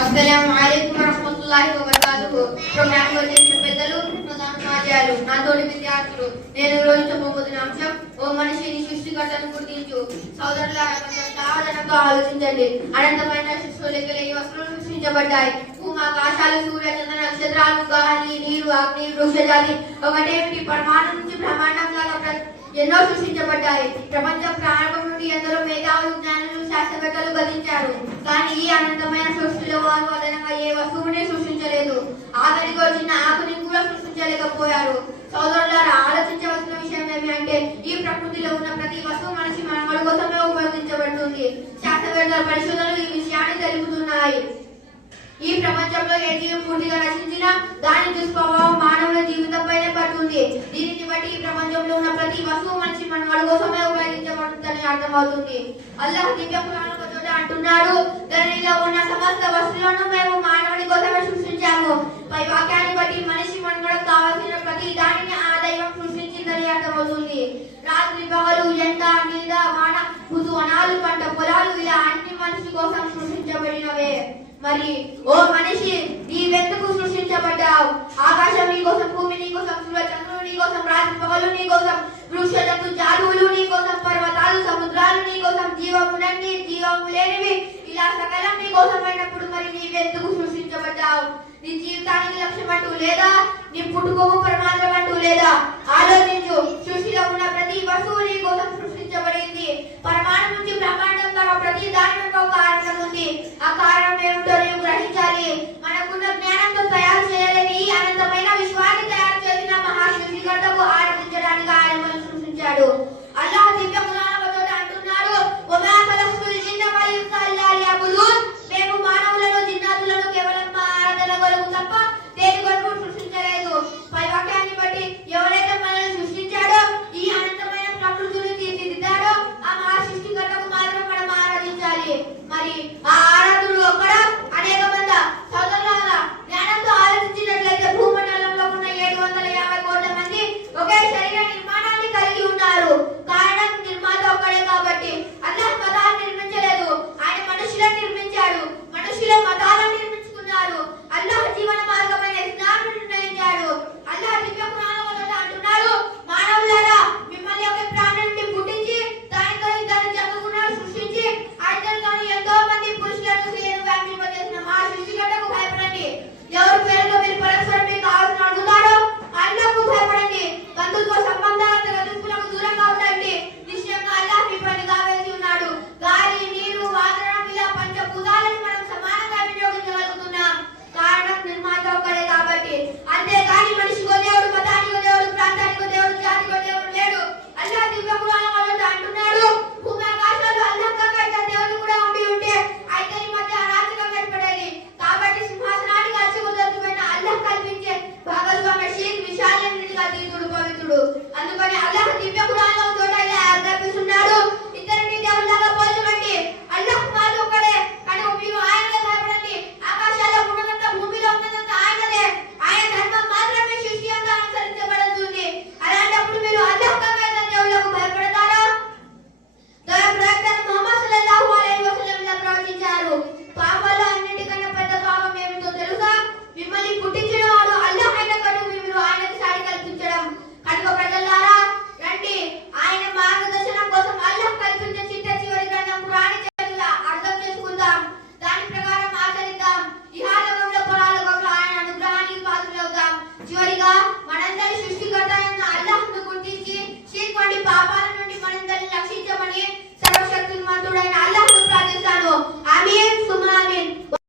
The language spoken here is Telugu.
అస్సలాము అలైకుం వరహ్మతుల్లాహి వబరకాతుహు. ప్రోగ్రామ్ లో చేసిన పెద్దలు, ప్రధానోపాధ్యాయులు, నా తోటి విద్యార్థులు, నేను రోజు చెప్పబోతున్న అంశం ఓ మనిషిని సృష్టికర్తను గుర్తించు. సోదరులారా, కొంచెం సావధానంగా ఆలోచించండి. అనంతమైన సృష్టిలో ఈ వస్తువులు సృష్టించబడ్డాయి. భూమాకాశాలు, సూర్య చంద్ర నక్షత్రాలు, గాలి, నీరు, అగ్ని, వృక్షజాతి, ఒకటేమిటి పరమాణు నుంచి బ్రహ్మాండం దాకా ఎన్నో సృష్టించబడ్డాయి. ప్రపంచం ప్రారంభం నుండి ఎందరో మేధావులు, జ్ఞానులు, శాస్త్రవేత్తలు గతించారు. కానీ ఈ అనంతమైన సృష్టిలో వారు అదనంగా ఏ వస్తువుని సృష్టించలేదు. ఆఖరికి వచ్చిన ఆకుని కూడా సృష్టించలేకపోయారు. సోదరులారా, ఆలోచించవలసిన విషయం ఏమి అంటే ఈ ప్రకృతిలో ఉన్న ప్రతి వస్తువు మనిషి మనుగడ కోసమే ఉపయోగించబడుతుంది. శాస్త్రవేత్తల పరిశోధనలు ఈ విషయాన్ని తెలుపుతున్నాయి. ఈ ప్రపంచంలో ఏ జీవం పూర్తిగా నశించినా దాని దుష్ప్రభావం మానవుల జీవితంపైనే పడుతుంది. దీనిని బట్టి ఈ ప్రపంచంలో ఉన్న ప్రతి వస్తువు మనిషి మనుగడ కోసమే ఉపయోగించబడుతుందని అర్థమవుతుంది. అల్లాహ్ దివ్య ఖురాన్ ఒక చోట అంటున్నాడు, ధరణిలో ఉన్న సమస్త వస్తువులను మేము మానవుని కోసమే సృష్టించాము. పై వాక్యాన్ని బట్టి మనిషి మనుగడ కావాల్సిన ప్రతి దానిని ఆ దైవం సృష్టించిందని అర్థమవుతుంది. రాత్రి పగలు, ఎండ, నీడ, వాన, ఋతువనాలు, పంట పొలాలు, ఇలా అన్ని మనిషి కోసం సృష్టించబడినవే. మరి ఓ మనిషి, నీవెందుకు సృష్టించబడ్డావు? ఆకాశం నీ కోసం, భూమి నీ కోసం, సూర్య చంద్రులు నీ కోసం, రాత్రి పగలు నీ కోసం, వృక్ష జంతు జాతువులు నీ కోసం, పర్వతాలు, సముద్రాలు నీ కోసం, జీవములన్నీ, జీవము లేనివి, ఇలా సకలం నీ కోసం అయినప్పుడు మరి నీవెందుకు సృష్టించబడ్డావు? నీ జీవితానికి లక్ష్యం అంటూ లేదా? నీ పుట్టుకోవు పరమార్థం అంటూ లేదా? ఆలోచించు. సృష్టిలో ఉన్న ప్రతి వస్తువు నీ కోసం సృష్టించబడింది. పరమాణు నుంచి బ్రహ్మాండం దాకా ప్రతి దాని వెనుక ఒక కారణం ఉంది. ఆ కారణం ఏమిటో నీవు గ్రహించాలి.